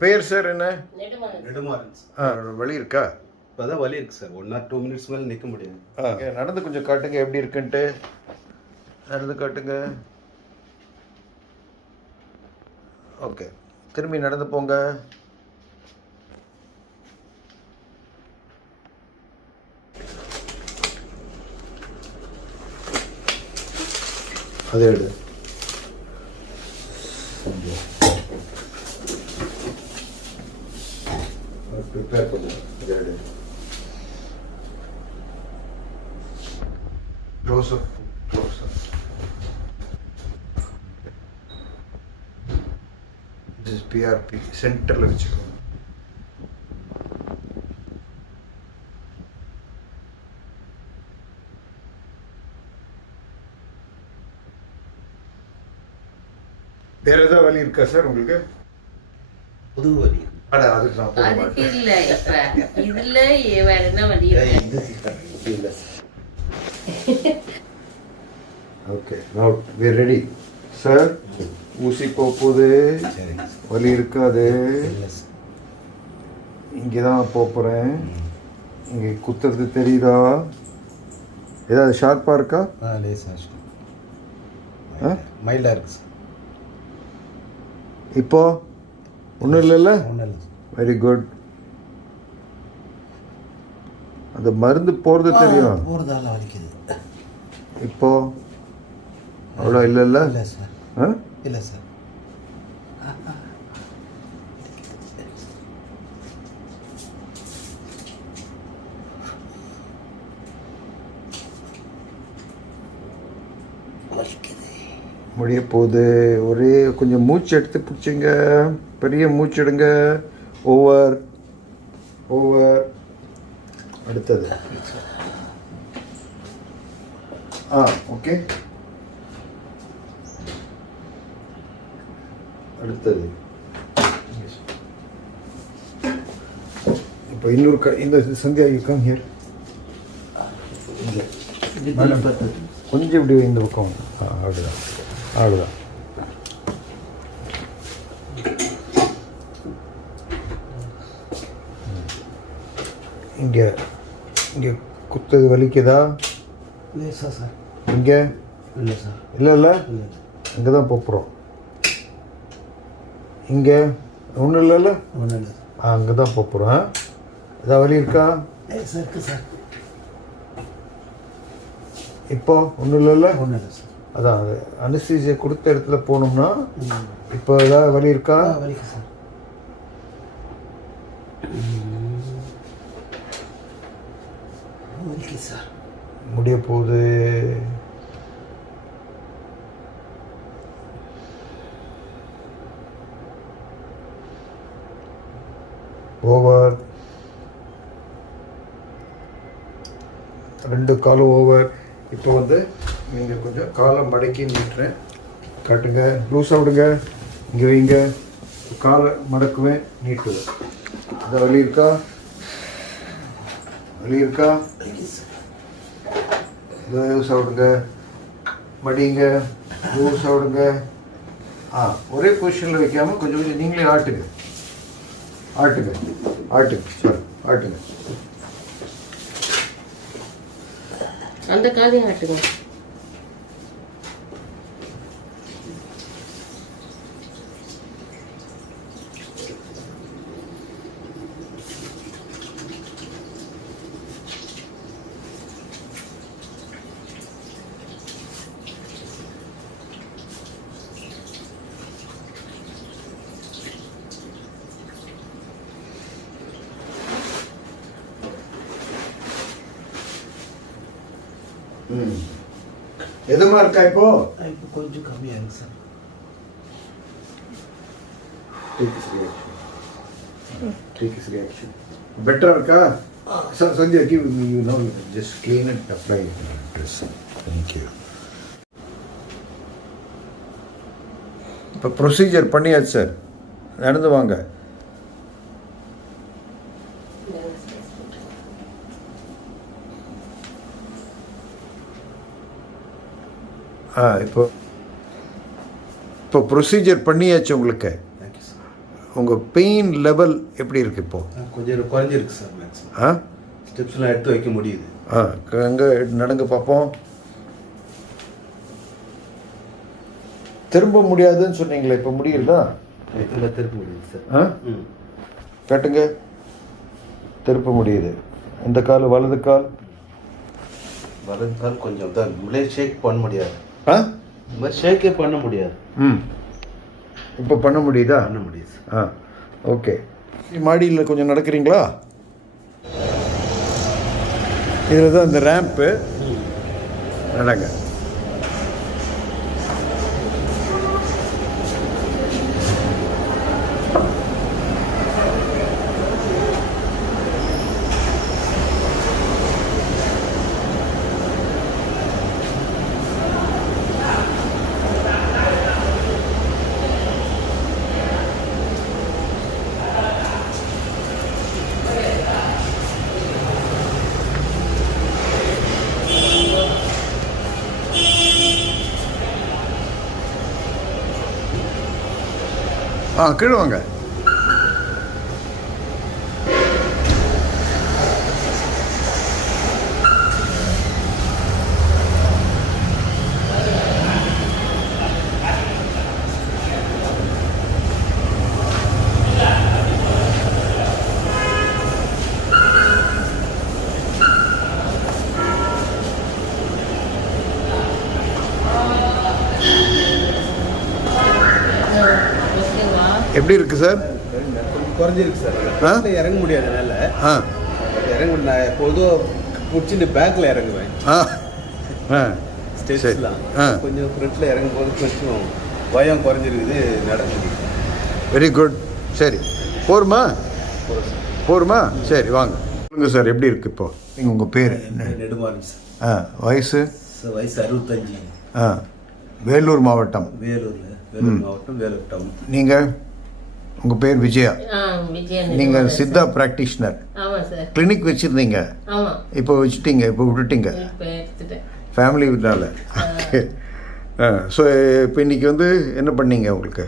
பேர் சார் என்ன? நெடுமாறன். வலி இருக்கா? இப்போ தான் வலி இருக்குது சார். 1 or 2 minutes மேலே நிற்க முடியாது. நடந்து கொஞ்சம் காட்டுங்க எப்படி இருக்குன்ட்டு. நடந்து காட்டுங்க. ஓகே, திரும்பி நடந்து போங்க. அதே எடு. ப்ரிப்பேர் பண்ணு. அதே எடு. க்ளோஸர். PRP சென்டரில் வச்சுக்கோங்க. வேற ஏதாவது வலி இருக்கா சார் உங்களுக்கு? புது வலி. அதுக்கு நான் போக மாட்டேன். இல்ல இப்ப இதுல வேற என்ன வலி இல்லை. Okay, now we are ready sir. ஊசி போகுது, வலி இருக்காது. இங்கே தான் போகிறேன். இங்கே குத்துறது தெரியுதா? ஏதாவது ஷார்ப்பாக இருக்கா? மைல்டாக இருக்கு சார். இப்போ ஒன்றும் இல்லைல்ல? Very good. அந்த மருந்து போகிறது தெரியும். போகிறதால வலிக்குது. இப்போ அவ்வளோ இல்லைல்ல? இல்லை சார். இல்லை சார். முடிய போகுது. ஒரே கொஞ்சம் மூச்சு எடுத்து பிடிச்சிங்க. பெரிய மூச்சு எடுங்க. Over over. அடுத்தது. ஓகே. அடுத்தது. இப்போ இன்னொரு இந்த சந்தியா கம் ஹியர். கொஞ்சம் இப்படி இந்த பக்கம். அவ்வளோதான் அவ்வளோதான். இங்கே இங்கே குத்தது வலிக்குதா? இல்லை சார். இங்கே இல்லை சார். இல்லை இல்லை, இங்கே தான் போகிறோம். இங்கே ஒன்றும் இல்லைல்ல? ஒன்றும் இல்லை. அங்கே தான் போகிறோம். ஏதாவது வலி இருக்கா? சார் இருக்கு சார். இப்போ ஒன்றும் இல்லைல்ல? ஒன்றும் இல்லை சார். அதான் அது அனஸ்தீசியா கொடுத்த இடத்துல போனோம்னா இப்போ ஏதாவது வலி இருக்கா? வலிக்கு சார். வலிக்கு சார். முடிய போகுது. ஓவர். 2 காலும் ஓவர். இப்போ நீங்கள் கொஞ்சம் காலை மடக்கி நீட்டுறேன். காட்டுங்க. லூஸாக விடுங்க. இங்கே வைங்க. காலை மடக்குவேன், நீட்டுவேன். இந்த வலி இருக்கா? வலி இருக்கா? லூஸாக விடுங்க. மடிங்க. லூஸாக விடுங்க. ஒரே பொசிஷனில் வைக்காமல் கொஞ்சம் கொஞ்சம் நீங்களே ஆட்டுங்க. ஆட்டுங்க ஆட்டுங்க சார், ஆட்டுங்க. அந்த காலையும் ஆட்டுங்க. எதுமா இருக்கா இப்போ? இப்போ கொஞ்சம் கம்மியாக இருக்கு sir. Take his reaction. Better இருக்கா? Sanjay, give me, just clean and apply dress. Thank you. இப்போ ப்ரொசீஜர் பண்ணியாச்சு சார். நடந்து வாங்க. இப்போ ப்ரொசீஜர் பண்ணியாச்சு உங்களுக்கு. உங்கள் பெயின் லெவல் எப்படி இருக்குது இப்போது? கொஞ்சம் குறைஞ்சிருக்கு சார் மேக்ஸிமம். ஸ்டெப்ஸ்லாம் எடுத்து வைக்க முடியுது. அங்கே நடங்க பார்ப்போம். திரும்ப முடியாதுன்னு சொன்னீங்களே, இப்போ முடியுதா? திருப்ப முடியுது சார். காட்டுங்க. திருப்ப முடியுது. இந்த கால் வலது கால் கொஞ்சம் தான் ஷேக் பண்ண முடியாது. இந்த மாதிரி ஷேக்கே பண்ண முடியாது. இப்போ பண்ண முடியுதா? பண்ண முடியுது. ஓகே. மாடியில் கொஞ்சம் நடக்கிறீங்களா? இதில் தான் இந்த ரேம்ப்பு. நடங்க. கீழே வாங்க. எப்படி இருக்கு சார்? குறைஞ்சிருக்கு சார். இறங்க முடியாதனால இறங்க பொதுவாக பிடிச்சிட்டு பேக்கில் இறங்குவேன். ஸ்டெப்ஸ்லாம் கொஞ்சம் ஃப்ரண்ட்டில் இறங்கும் போது கொஞ்சம் பயம் குறைஞ்சிருக்குது, நடக்குது. Very good. சரி, போருமா? சரி, வாங்க. சொல்லுங்கள் சார், எப்படி இருக்கு இப்போ? நீங்கள் உங்கள் பேர் என்ன? நெடுமாறன் சார். வயசு? வயசு 65. வேலூர் மாவட்டம். வேலூர் மாவட்டம், வேலூர் டவுன். நீங்கள்? உங்கள் பேர் விஜயா. நீங்கள் சித்தா ப்ராக்டிஷனர். கிளினிக் வச்சுருந்தீங்க, இப்போ வச்சுட்டீங்க, இப்போ விட்டுட்டீங்க ஃபேமிலி விட்டால. ஸோ இப்போ இன்றைக்கி வந்து என்ன பண்ணீங்க? உங்களுக்கு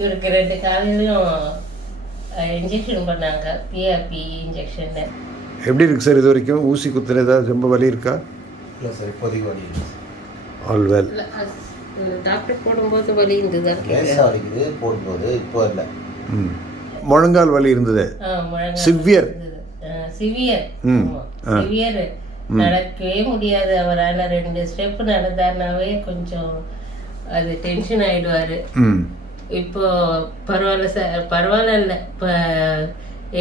இவருக்கு 2 காலையிலும் இன்ஜெக்ஷன் பண்ணாங்க, PRP இன்ஜெக்ஷன். எப்படி இருக்குது சார் இது வரைக்கும்? ஊசி குத்துறது ஏதாவது ரொம்ப வலி இருக்கா? இல்லை சார், இப்போதைக்கு வலி இல்லை. All well. டாக்டர் போடும்போது வலி இருந்தது, போடும்போது இப்போ இல்லை. முழங்கால் வலி இருந்தது. சிவியர். நடக்கவே முடியாது அவரால். 2 ஸ்டெப் நடந்தாருனாவே கொஞ்சம் அது டென்ஷன் ஆயிடுவாரு. இப்போ பரவாயில்ல சார், பரவாயில்ல இல்லை, இப்போ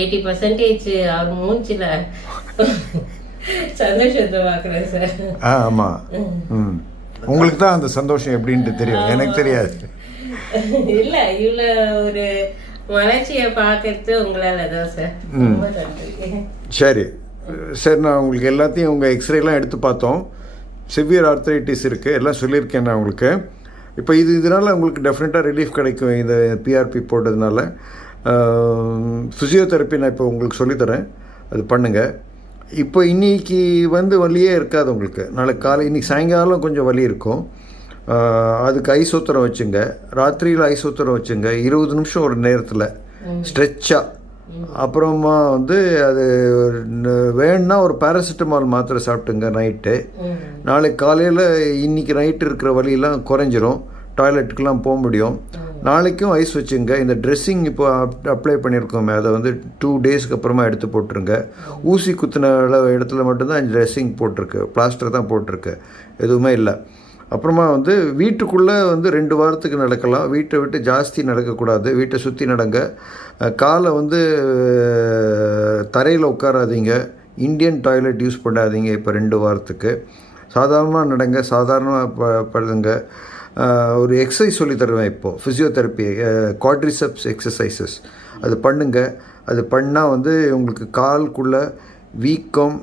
80% அவர் மூஞ்சில சந்தோஷத்தை பார்க்குறேன் சார். ஆமாம். உங்களுக்கு தான் அந்த சந்தோஷம் எப்படின்ட்டு தெரியும், எனக்கு தெரியாது. இல்லை, இவ்வளோ ஒரு வளர்ச்சியை பார்க்கறது உங்களால் தான் சார். ரொம்ப நன்றி. சரி சார், நான் உங்களுக்கு எல்லாத்தையும் உங்கள் எக்ஸ்ரேலாம் எடுத்து பார்த்தோம். சிவியர் ஆர்த்ரைட்டிஸ் இருக்குது, எல்லாம் சொல்லியிருக்கேன் நான் உங்களுக்கு. இப்போ இதனால் உங்களுக்கு டெஃபினட்டாக ரிலீஃப் கிடைக்கும் இந்த PRP போட்டதுனால. ஃபிசியோதெரப்பி நான் இப்போ உங்களுக்கு சொல்லித்தரேன், அது பண்ணுங்கள். இப்போ இன்றைக்கி வந்து வலியே இருக்காது உங்களுக்கு. நாளைக்கு இன்றைக்கி சாயங்காலம் கொஞ்சம் வலி இருக்கும். அதுக்கு ஐஸ் ஒத்தரம் வச்சுங்க, ராத்திரியில் ஐஸ் ஒத்தரம் வச்சுங்க, 20 நிமிஷம் ஒரு நேரத்தில் ஸ்ட்ரெச்சாக. அப்புறமா வந்து அது வேணுன்னா ஒரு பேராசிட்டமால் மாத்திரை சாப்பிட்டுங்க நைட்டு. நாளைக்கு காலையில் இன்றைக்கி நைட்டு இருக்கிற வலியெல்லாம் குறைஞ்சிரும், டாய்லெட்டுக்கெலாம் போக முடியும். நாளைக்கும் ஐஸ் வச்சுங்க. இந்த ட்ரெஸ்ஸிங் இப்போ அப்ளை பண்ணியிருக்கோமே, அதை வந்து 2 டேஸ்க்கு அப்புறமா எடுத்து போட்டுருங்க. ஊசி குத்தின இடத்துல மட்டும்தான் ட்ரெஸ்ஸிங் போட்டிருக்கு, பிளாஸ்டர் தான் போட்டிருக்கு, எதுவுமே இல்லை. அப்புறமா வந்து வீட்டுக்குள்ளே வந்து 2 வாரத்துக்கு நடக்கலாம். வீட்டை விட்டு ஜாஸ்தி நடக்கக்கூடாது, வீட்டை சுற்றி நடங்க. காலை வந்து தரையில் உட்காராதீங்க, இந்தியன் டாய்லெட் யூஸ் பண்ணாதீங்க இப்போ 2 வாரத்துக்கு. சாதாரணமாக நடங்க, சாதாரணமாக படுங்க. ஒரு எக்ஸசைஸ் சொல்லி தருவேன் இப்போது, ஃபிசியோதெரப்பி, குவாட்ரிசெப்ஸ் எக்ஸசைசஸ். அது பண்ணுங்க. அது பண்ணால் வந்து உங்களுக்கு காலுக்குள்ளே வீக்கம்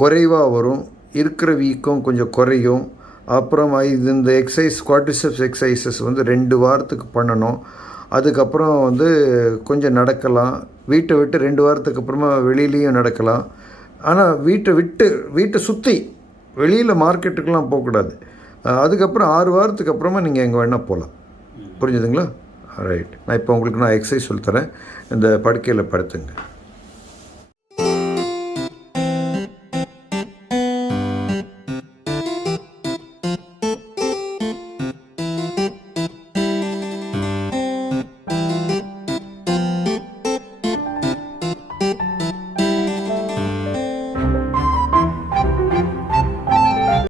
குறைவாக வரும், இருக்கிற வீக்கம் கொஞ்சம் குறையும். அப்புறம் இந்த எக்ஸசைஸ், குவாட்ரிசெப்ஸ் எக்ஸசைசஸ் வந்து 2 வாரத்துக்கு பண்ணணும். அதுக்கப்புறம் வந்து கொஞ்சம் நடக்கலாம். வீட்டை விட்டு 2 வாரத்துக்கு அப்புறமா வெளியிலையும் நடக்கலாம். ஆனால் வீட்டை சுற்றி வெளியில் மார்க்கெட்டுக்கெலாம் போகக்கூடாது. அதுக்கப்புறம் 6 வாரத்துக்கு அப்புறமா நீங்கள் எங்கே வேணால் போகலாம். புரிஞ்சுதுங்களா? ரைட். நான் இப்போ உங்களுக்கு நான் எக்ஸசைஸ் சொல்லித்தரேன். இந்த படுக்கையில் படுத்துங்க.